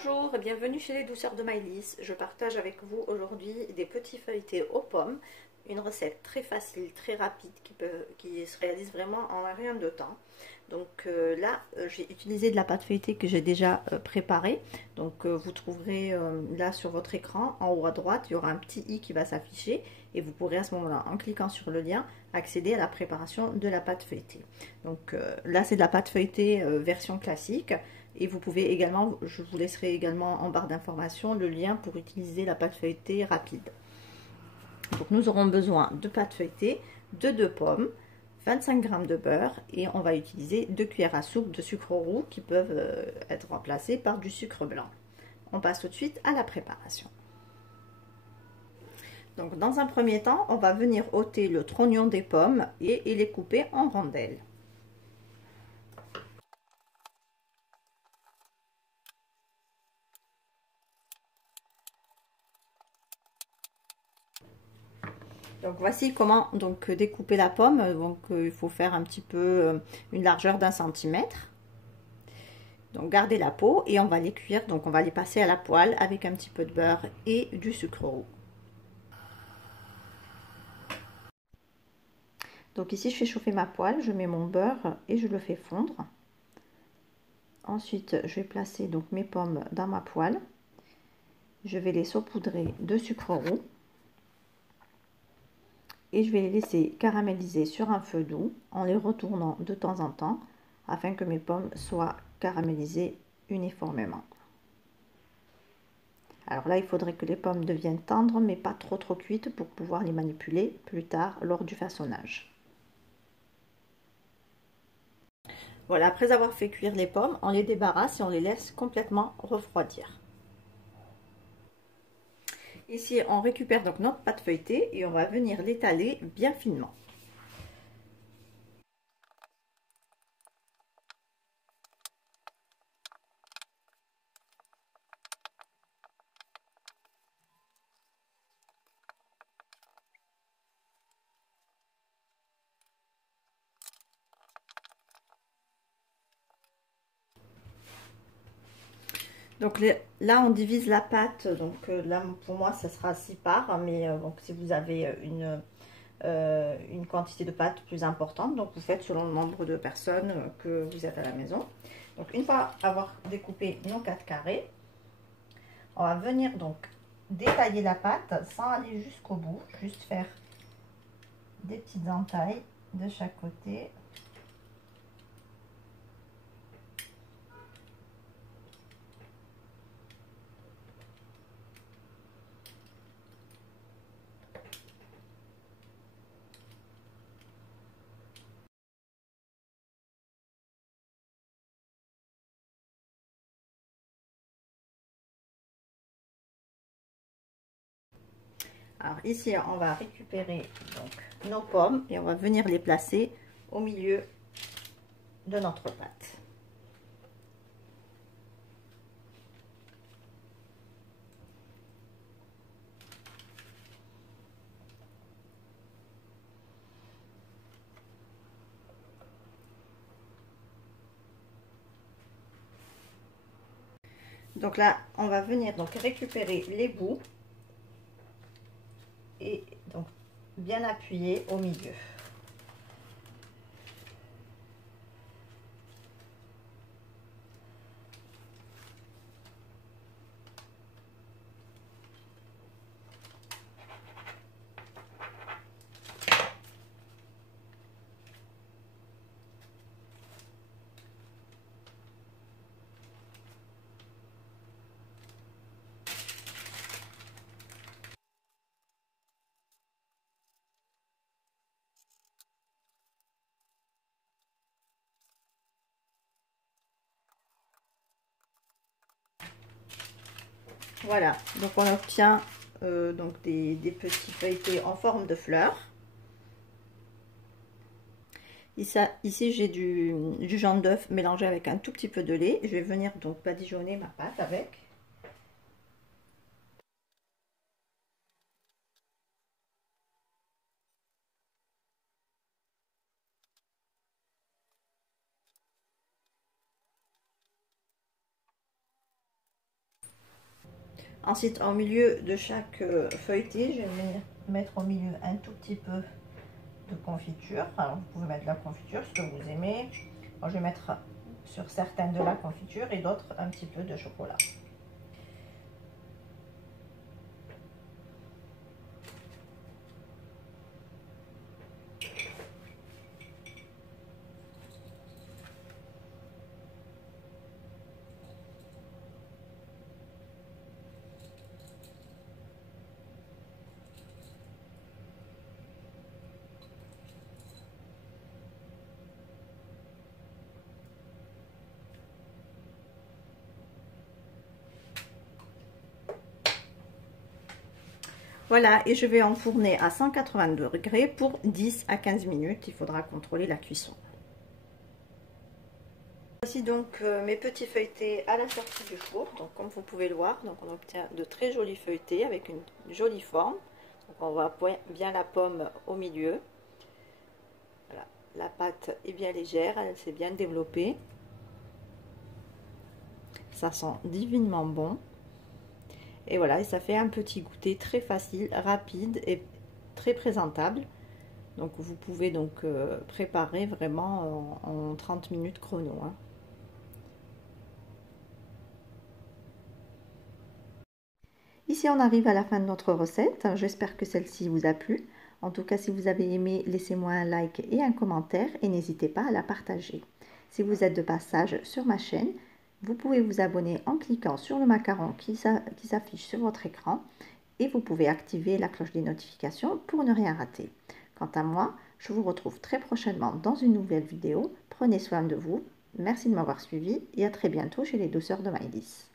Bonjour et bienvenue chez les douceurs de Maëlys. Je partage avec vous aujourd'hui des petits feuilletés aux pommes. Une recette très facile, très rapide qui se réalise vraiment en rien de temps. Donc là, j'ai utilisé de la pâte feuilletée que j'ai déjà préparée. Donc vous trouverez là sur votre écran, en haut à droite, il y aura un petit i qui va s'afficher. Et vous pourrez à ce moment-là, en cliquant sur le lien, accéder à la préparation de la pâte feuilletée. Donc là, c'est de la pâte feuilletée version classique. Et vous pouvez également, je vous laisserai également en barre d'informations le lien pour utiliser la pâte feuilletée rapide. Donc nous aurons besoin de pâte feuilletée, de 2 pommes, 25 g de beurre et on va utiliser 2 cuillères à soupe de sucre roux qui peuvent être remplacés par du sucre blanc. On passe tout de suite à la préparation. Donc dans un premier temps, on va venir ôter le trognon des pommes et les couper en rondelles. Donc voici comment découper la pomme. Donc il faut faire un petit peu une largeur d'1 centimètre. Donc gardez la peau et on va les cuire. Donc on va les passer à la poêle avec un petit peu de beurre et du sucre roux. Donc ici je fais chauffer ma poêle, je mets mon beurre et je le fais fondre. Ensuite je vais placer donc mes pommes dans ma poêle. Je vais les saupoudrer de sucre roux. Et je vais les laisser caraméliser sur un feu doux en les retournant de temps en temps afin que mes pommes soient caramélisées uniformément. Alors là, il faudrait que les pommes deviennent tendres mais pas trop cuites pour pouvoir les manipuler plus tard lors du façonnage. Voilà, après avoir fait cuire les pommes, on les débarrasse et on les laisse complètement refroidir. Ici, on récupère donc notre pâte feuilletée et on va venir l'étaler bien finement. Donc là, on divise la pâte. Donc là, pour moi, ça sera 6 parts. Mais donc, si vous avez une quantité de pâte plus importante, donc vous faites selon le nombre de personnes que vous êtes à la maison. Donc une fois avoir découpé nos 4 carrés, on va venir donc détailler la pâte sans aller jusqu'au bout, juste faire des petites entailles de chaque côté. Alors ici, on va récupérer donc nos pommes et on va venir les placer au milieu de notre pâte. Donc là, on va venir donc récupérer les bouts et donc bien appuyer au milieu. Voilà, donc on obtient donc des petits feuilletés en forme de fleurs. Ici j'ai du jaune d'œuf mélangé avec un tout petit peu de lait. Je vais venir donc badigeonner ma pâte avec. Ensuite, au milieu de chaque feuilleté, je vais mettre au milieu un tout petit peu de confiture. Alors, vous pouvez mettre de la confiture, ce que vous aimez. Moi, je vais mettre sur certaines de la confiture et d'autres un petit peu de chocolat. Voilà, et je vais enfourner à 182 degrés pour 10 à 15 minutes. Il faudra contrôler la cuisson. Voici donc mes petits feuilletés à la sortie du four. Donc comme vous pouvez le voir, donc on obtient de très jolis feuilletés avec une jolie forme. Donc on voit bien la pomme au milieu. Voilà, la pâte est bien légère, elle s'est bien développée. Ça sent divinement bon. Et voilà, et ça fait un petit goûter très facile, rapide et très présentable. Donc vous pouvez donc préparer vraiment en 30 minutes chrono. Hein. Ici on arrive à la fin de notre recette. J'espère que celle-ci vous a plu. En tout cas, si vous avez aimé, laissez-moi un like et un commentaire et n'hésitez pas à la partager. Si vous êtes de passage sur ma chaîne, vous pouvez vous abonner en cliquant sur le macaron qui s'affiche sur votre écran et vous pouvez activer la cloche des notifications pour ne rien rater. Quant à moi, je vous retrouve très prochainement dans une nouvelle vidéo. Prenez soin de vous. Merci de m'avoir suivi et à très bientôt chez les douceurs de Maëlys.